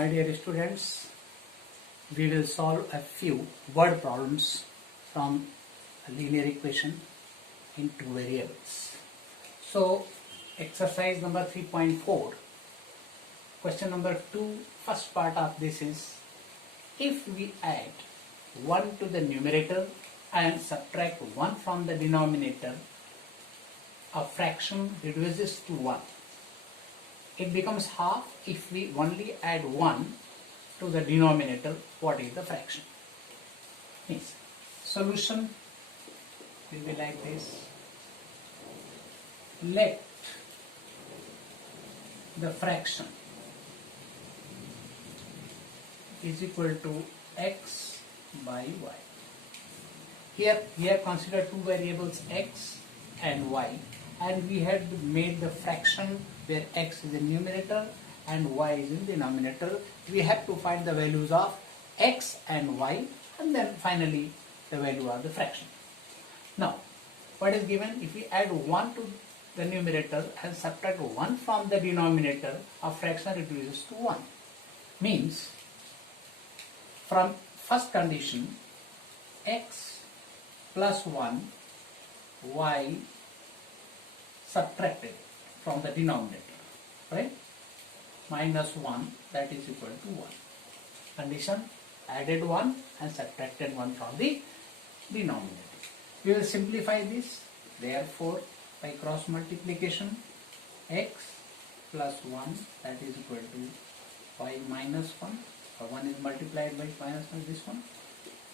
My dear students, we will solve a few word problems from a linear equation in two variables. So, exercise number 3.4, question number 2, first part of this is, if we add 1 to the numerator and subtract 1 from the denominator, a fraction reduces to 1. It becomes half if we only add 1 to the denominator. What is the fraction? Means solution will be like this. Let the fraction is equal to x by y. Here consider two variables x and y, and we had made the fraction where x is in numerator and y is in denominator. We have to find the values of x and y, and then finally the value of the fraction. Now, what is given? If we add 1 to the numerator and subtract 1 from the denominator, a fraction reduces to 1. Means, from first condition, x plus 1, y subtracted from the denominator, right? Minus 1, that is equal to 1. Condition, added 1 and subtracted 1 from the denominator. We will simplify this. Therefore, by cross multiplication, x plus 1, that is equal to y minus 1. So 1 is multiplied by minus 1, this one.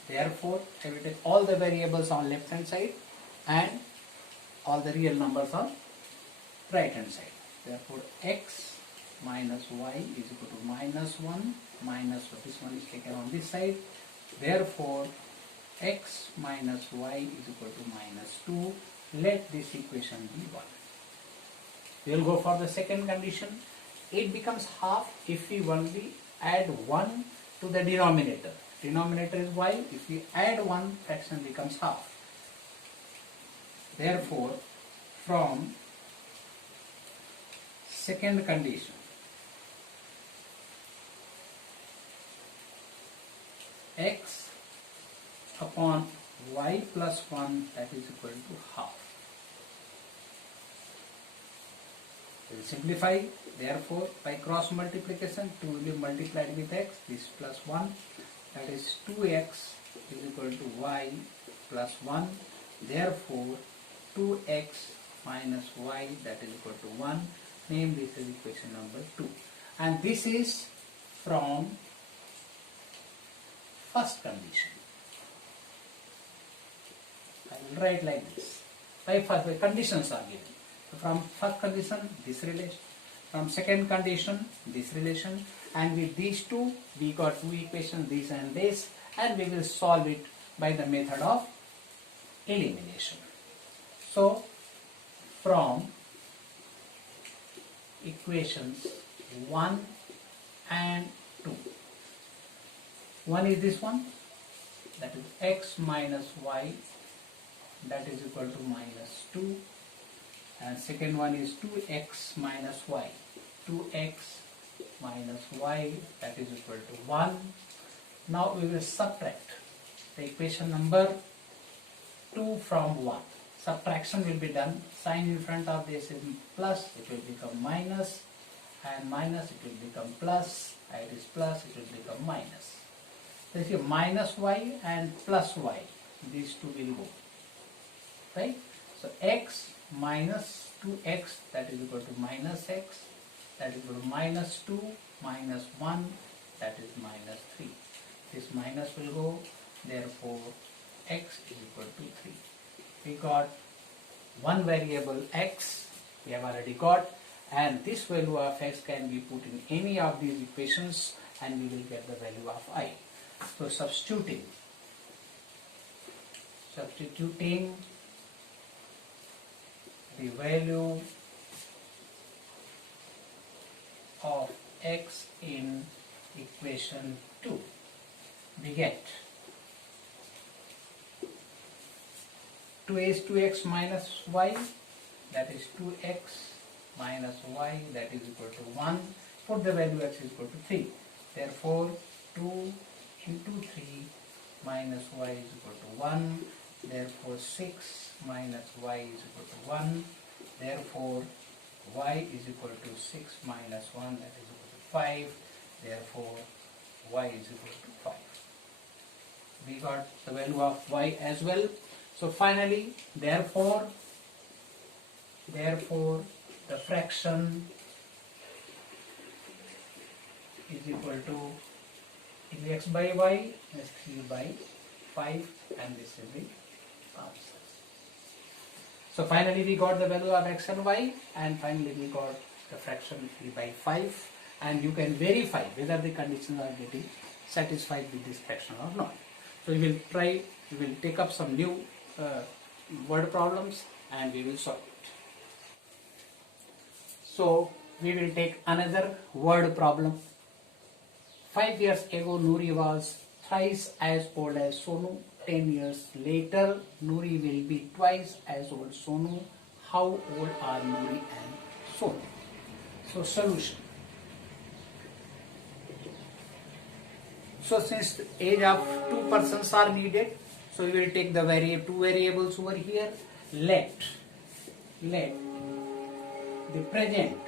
Therefore, I will take all the variables on left hand side and all the real numbers on right hand side. Therefore, x minus y is equal to minus 1 minus, so this one is taken on this side. Therefore, x minus y is equal to minus 2. Let this equation be 1. We will go for the second condition. It becomes half if we only add 1 to the denominator. Denominator is y. If we add 1, fraction becomes half. Therefore, from second condition, x upon y plus 1, that is equal to half. We will simplify. Therefore, by cross multiplication, 2 will be multiplied with x, this plus 1, that is 2x is equal to y plus 1. Therefore, 2x minus y, that is equal to 1. Name this as equation number 2. And this is from first condition. I will write like this. By first, the conditions are given. So from first condition, this relation. From second condition, this relation. And with these two, we got two equations, this and this. And we will solve it by the method of elimination. So, from equations 1 and 2. 1 is this one, that is x minus y, that is equal to minus 2. And second one is 2x minus y. 2x minus y, that is equal to 1. Now we will subtract the equation number 2 from 1. Subtraction will be done. Sign in front of this is plus, it will become minus, and minus, it will become plus, and it is plus, it will become minus. So you see minus y and plus y, these two will go, right? So x minus 2x, that is equal to minus x, that is equal to minus 2 minus 1, that is minus 3. This minus will go, therefore x is equal to 3. We got one variable x, we have already got, and this value of x can be put in any of these equations and we will get the value of I. So substituting the value of x in equation 2, we get 2 is 2x minus y, that is 2x minus y, that is equal to 1. Put the value x is equal to 3. Therefore 2 into 3 minus y is equal to 1. Therefore 6 minus y is equal to 1. Therefore y is equal to 6 minus 1, that is equal to 5. Therefore y is equal to 5. We got the value of y as well. So finally, therefore the fraction is equal to, in x by y is 3 by 5, and this is the answer. So finally we got the value of x and y, and finally we got the fraction 3 by 5, and you can verify whether the conditions are getting satisfied with this fraction or not. So we will take up some new word problems and we will solve it. So we will take another word problem. 5 years ago Nuri was thrice as old as Sonu. 10 years later Nuri will be twice as old as Sonu. How old are Nuri and Sonu? So solution. So since the age of two persons are needed, so we will take the two variables over here. Let the present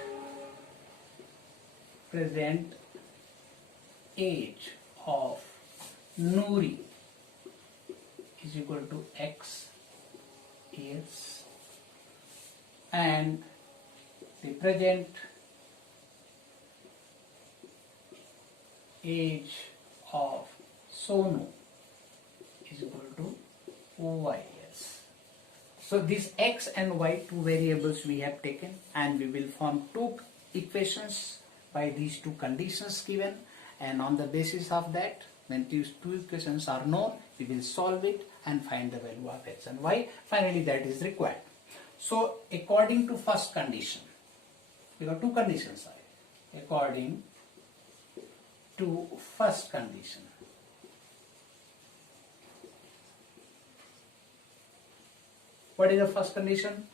age of Nuri is equal to x years, and the present age of Sonu is equal to y years. So these x and y, two variables we have taken, and we will form two equations by these two conditions given, and on the basis of that, when these two equations are known, we will solve it and find the value of x and y. Finally that is required. So according to first condition, we got two conditions. According to first condition, what is the first condition?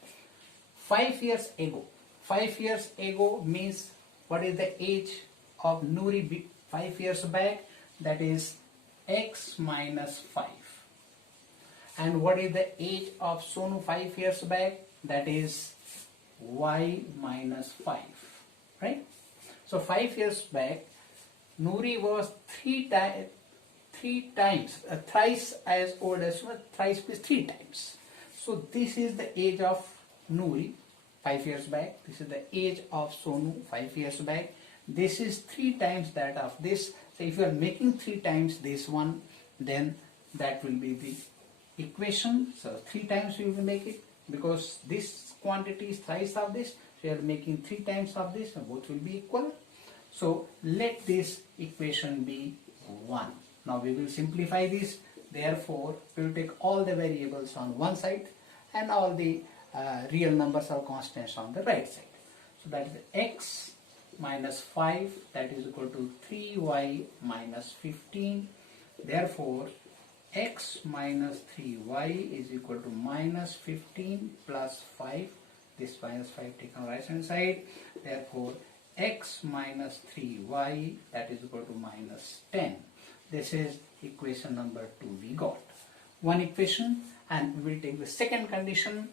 5 years ago. 5 years ago means what is the age of Nuri 5 years back? That is x minus 5. And what is the age of Sonu 5 years back? That is y minus 5. Right? So 5 years back Nuri was thrice as old as Sonu. Thrice is 3 times. So this is the age of Nuri 5 years back. This is the age of Sonu 5 years back. This is 3 times that of this. So if you are making 3 times this one, then that will be the equation. So 3 times we will make it, because this quantity is thrice of this. So you are making 3 times of this, and both will be equal. So let this equation be 1. Now we will simplify this. Therefore we will take all the variables on one side and all the real numbers or constants on the right side. So that is x minus 5, that is equal to 3y minus 15. Therefore x minus 3y is equal to minus 15 plus 5. This minus 5 taken on right hand side. Therefore x minus 3y, that is equal to minus 10. This is equation number 2 we got. One equation, and we will take the second condition.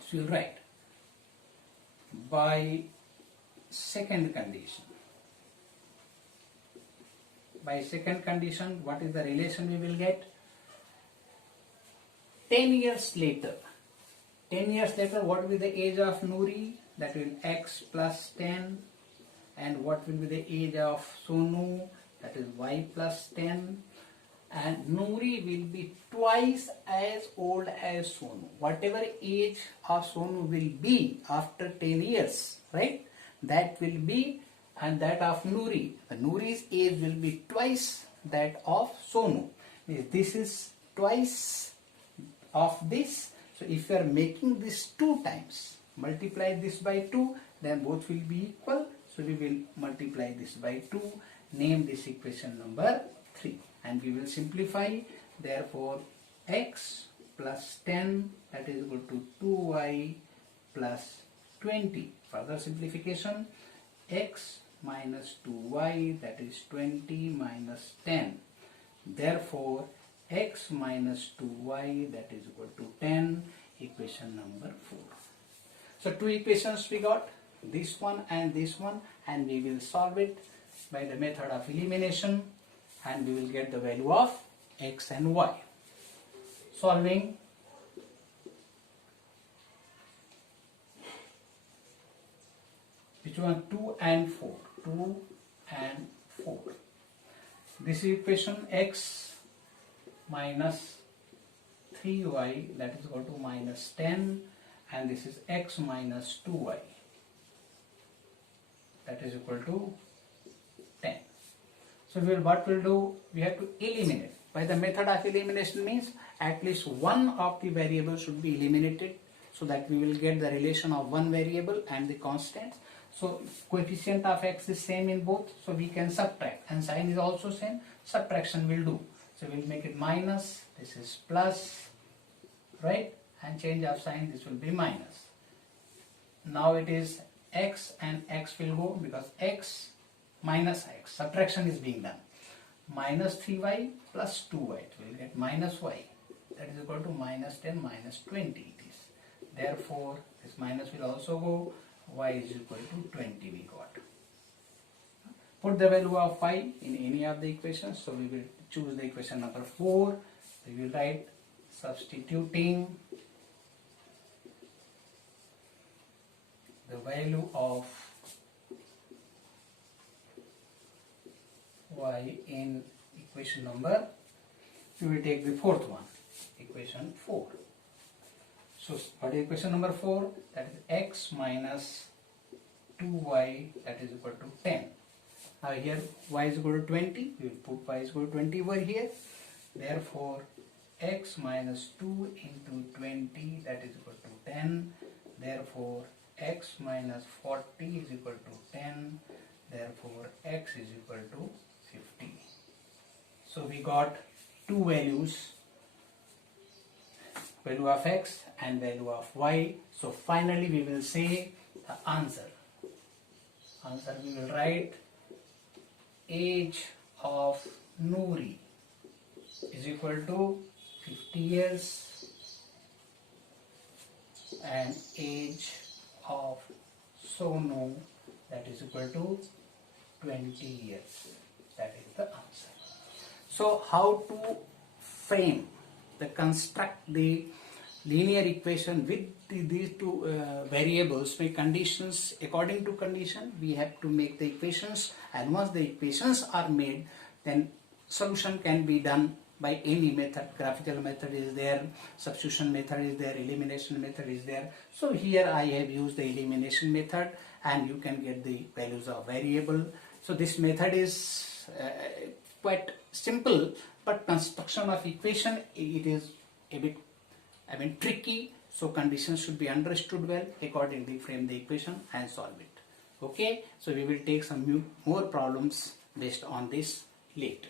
So we will write by second condition. By second condition, what is the relation we will get? 10 years later. 10 years later, what will be the age of Nuri? That will be x plus 10. And what will be the age of Sonu? That is y plus 10. And Nuri will be twice as old as Sonu. Whatever age of Sonu will be after 10 years, right? That will be, and that of Nuri. The Nuri's age will be twice that of Sonu. This is twice of this. So if you are making this 2 times, multiply this by 2, then both will be equal. So we will multiply this by 2, name this equation number 3, and we will simplify. Therefore x plus 10, that is equal to 2y plus 20. Further simplification, x minus 2y, that is 20 minus 10. Therefore, x minus 2y, that is equal to 10, equation number 4. So two equations we got, this one, and we will solve it by the method of elimination, and we will get the value of x and y. Solving. Which one? 2 and 4. 2 and 4. This is equation x minus 3y, that is equal to minus 10, and this is x minus 2y, that is equal to 10. So what we'll do, we have to eliminate. By the method of elimination means at least one of the variables should be eliminated, so that we will get the relation of one variable and the constants. So coefficient of x is same in both, so we can subtract, and sign is also same, subtraction will do. So we'll make it minus, this is plus, right, and change of sign, this will be minus. Now it is x and x will go, because x minus x, subtraction is being done. Minus 3y plus 2y, it will get minus y, that is equal to minus 10 minus 20 it is. Therefore, this minus will also go, y is equal to 20 we got. Put the value of y in any of the equations, so we will choose the equation number 4. We will write substituting the value of y in equation number, we will take the fourth one, equation 4. So what is equation number 4? That is x minus 2y, that is equal to 10. Now here y is equal to 20, we will put y is equal to 20 over here. Therefore, x minus 2 into 20, that is equal to 10. Therefore, x minus 40 is equal to 10. Therefore, x is equal to 50. So we got two values, value of x and value of y. So finally we will say the answer. Answer we will write age of Noori is equal to 50 years and age of Sonu, that is equal to 20 years. That is the answer. So how to frame construct the linear equation with these two variables, make conditions. According to condition, we have to make the equations, and once the equations are made, then solution can be done by any method. Graphical method is there, substitution method is there, elimination method is there. So here I have used the elimination method, and you can get the values of variable. So this method is quite simple, but construction of equation, it is a bit tricky. So conditions should be understood well. Accordingly, frame the equation and solve it. Okay, so we will take some more problems based on this later.